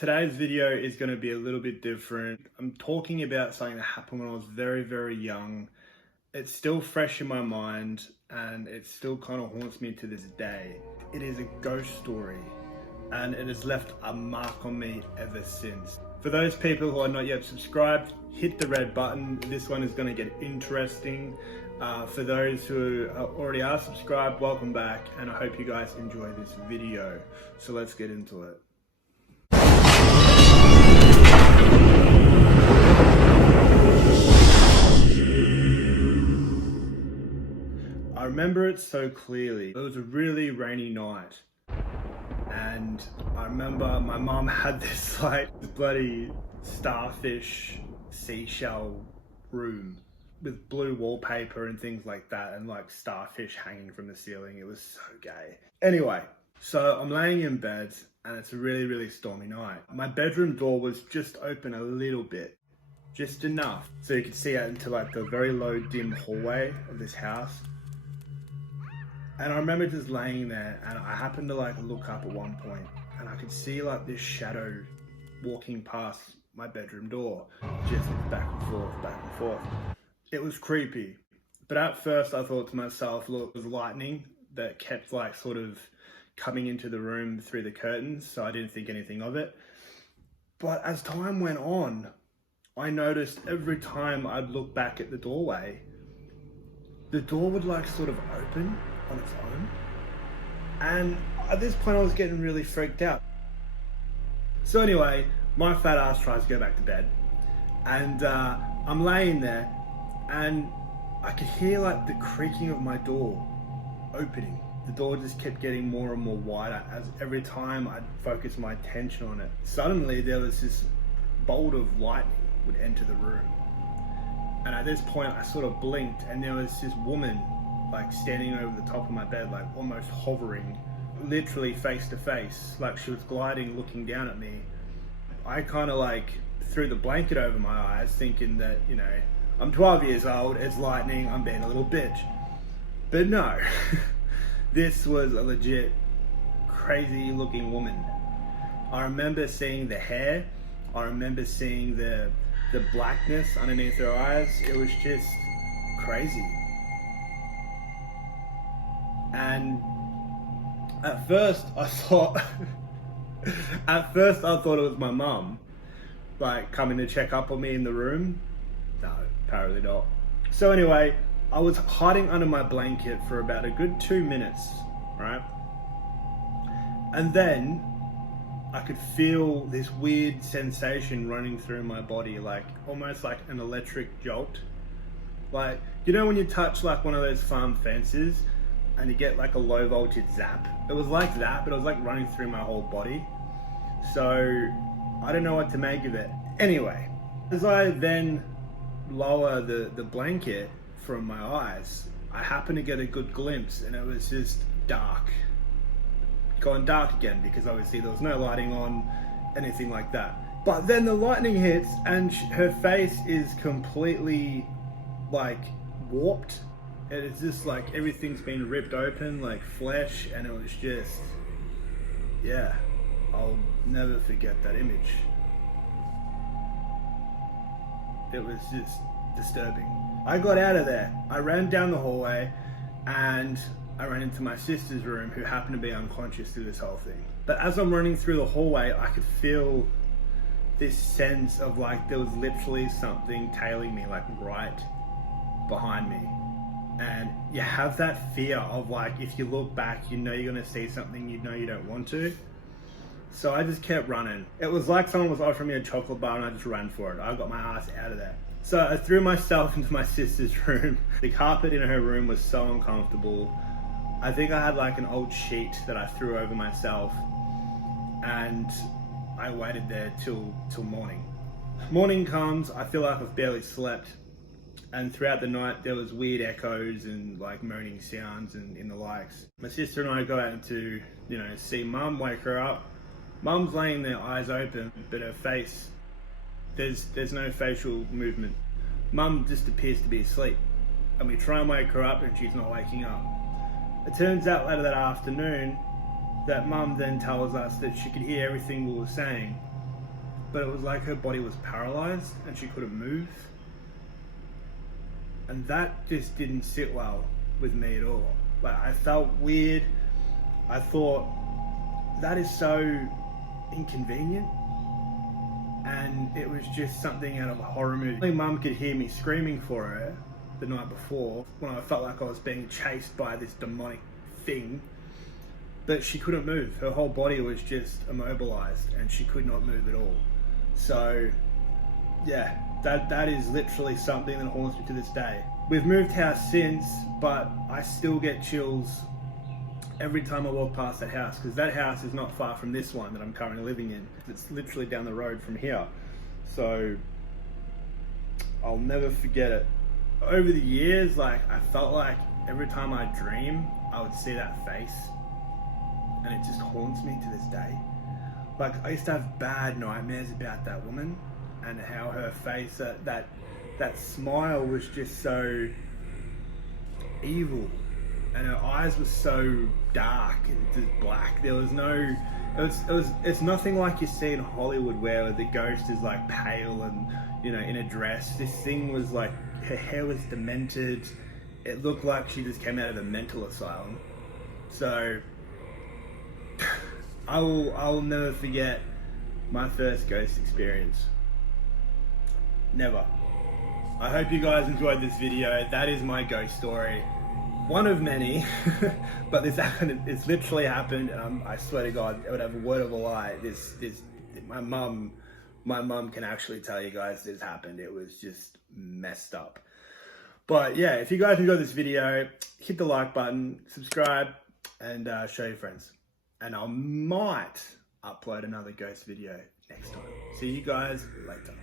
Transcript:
Today's video is going to be a little bit different. I'm talking about something that happened when I was very, very young. It's still fresh in my mind and it still kind of haunts me to this day. It is a ghost story and it has left a mark on me ever since. For those people who are not yet subscribed, hit the red button. This one is going to get interesting. For those who already are subscribed, welcome back, and I hope you guys enjoy this video. So let's get into it. I remember it so clearly. It was a really rainy night. And I remember my mum had this bloody starfish seashell room with blue wallpaper and things like that, and like starfish hanging from the ceiling. It was so gay. Anyway, so I'm laying in bed and it's a really, really stormy night. My bedroom door was just open a little bit, just enough so you could see out into like the very low dim hallway of this house. And I remember just laying there and I happened to like look up at one point and I could see like this shadow walking past my bedroom door, just back and forth, back and forth. It was creepy. But at first I thought to myself, look, it was lightning that kept like sort of coming into the room through the curtains, so I didn't think anything of it. But as time went on, I noticed every time I'd look back at the doorway, the door would like sort of open on its own. And at this point I was getting really freaked out. So anyway, my fat ass tries to go back to bed and I'm laying there and I could hear like the creaking of my door opening. The door just kept getting more and more wider as every time I'd focus my attention on it. Suddenly there was this bolt of lightning would enter the room. And at this point I sort of blinked and there was this woman like standing over the top of my bed, like almost hovering, literally face to face, like she was gliding, looking down at me. I kind of like threw the blanket over my eyes thinking that, you know, I'm 12 years old, it's lightning, I'm being a little bitch. But no, this was a legit crazy looking woman. I remember seeing the hair, I remember seeing the blackness underneath her eyes. It was just crazy. And at first I thought it was my mum, like coming to check up on me in the room. No, apparently not. So anyway, I was hiding under my blanket for about a good 2 minutes, right? And then I could feel this weird sensation running through my body, like almost like an electric jolt. Like, you know when you touch like one of those farm fences and you get like a low voltage zap? It was like that, but it was like running through my whole body. So I don't know what to make of it. Anyway, as I then lower the blanket from my eyes, I happened to get a good glimpse and it was just dark. Gone dark again because obviously there was no lighting on, anything like that. But then the lightning hits and her face is completely like warped. It's just like everything's been ripped open like flesh, and it was just, yeah, I'll never forget that image. It was just disturbing. I got out of there. I ran down the hallway and I ran into my sister's room, who happened to be unconscious through this whole thing. But as I'm running through the hallway, I could feel this sense of like there was literally something tailing me, like right behind me. And you have that fear of like, if you look back, you know you're gonna see something you know you don't want to. So I just kept running. It was like someone was offering me a chocolate bar and I just ran for it. I got my ass out of there. So I threw myself into my sister's room. The carpet in her room was so uncomfortable. I think I had like an old sheet that I threw over myself, and I waited there till morning. Morning comes, I feel like I've barely slept. And throughout the night, there was weird echoes and like moaning sounds and the likes. My sister and I go out to, you know, see Mum, wake her up. Mum's laying there, eyes open, but her face, there's no facial movement. Mum just appears to be asleep. And we try and wake her up and she's not waking up. It turns out later that afternoon that Mum then tells us that she could hear everything we were saying, but it was like her body was paralyzed and she couldn't move. And that just didn't sit well with me at all. Like, I felt weird. I thought, that is so inconvenient. And it was just something out of a horror movie. My mum could hear me screaming for her the night before when I felt like I was being chased by this demonic thing. But she couldn't move. Her whole body was just immobilized and she could not move at all. So, yeah, that is literally something that haunts me to this day. We've moved house since, but I still get chills every time I walk past that house, because that house is not far from this one that I'm currently living in. It's literally down the road from here. So I'll never forget it. Over the years, like, I felt like every time I dream, I would see that face, and it just haunts me to this day. Like, I used to have bad nightmares about that woman and how her face, that smile was just so evil, and her eyes were so dark and just black. There was no, it's nothing like you see in Hollywood where the ghost is like pale and, you know, in a dress. This thing was like, her hair was demented. It looked like she just came out of a mental asylum. So I will never forget my first ghost experience. Never. I hope you guys enjoyed this video. That is my ghost story. One of many, but it's literally happened. I swear to God, I would have a word of a lie. My mum can actually tell you guys this happened. It was just messed up. But yeah, if you guys enjoyed this video, hit the like button, subscribe, and show your friends. And I might upload another ghost video next time. See you guys later.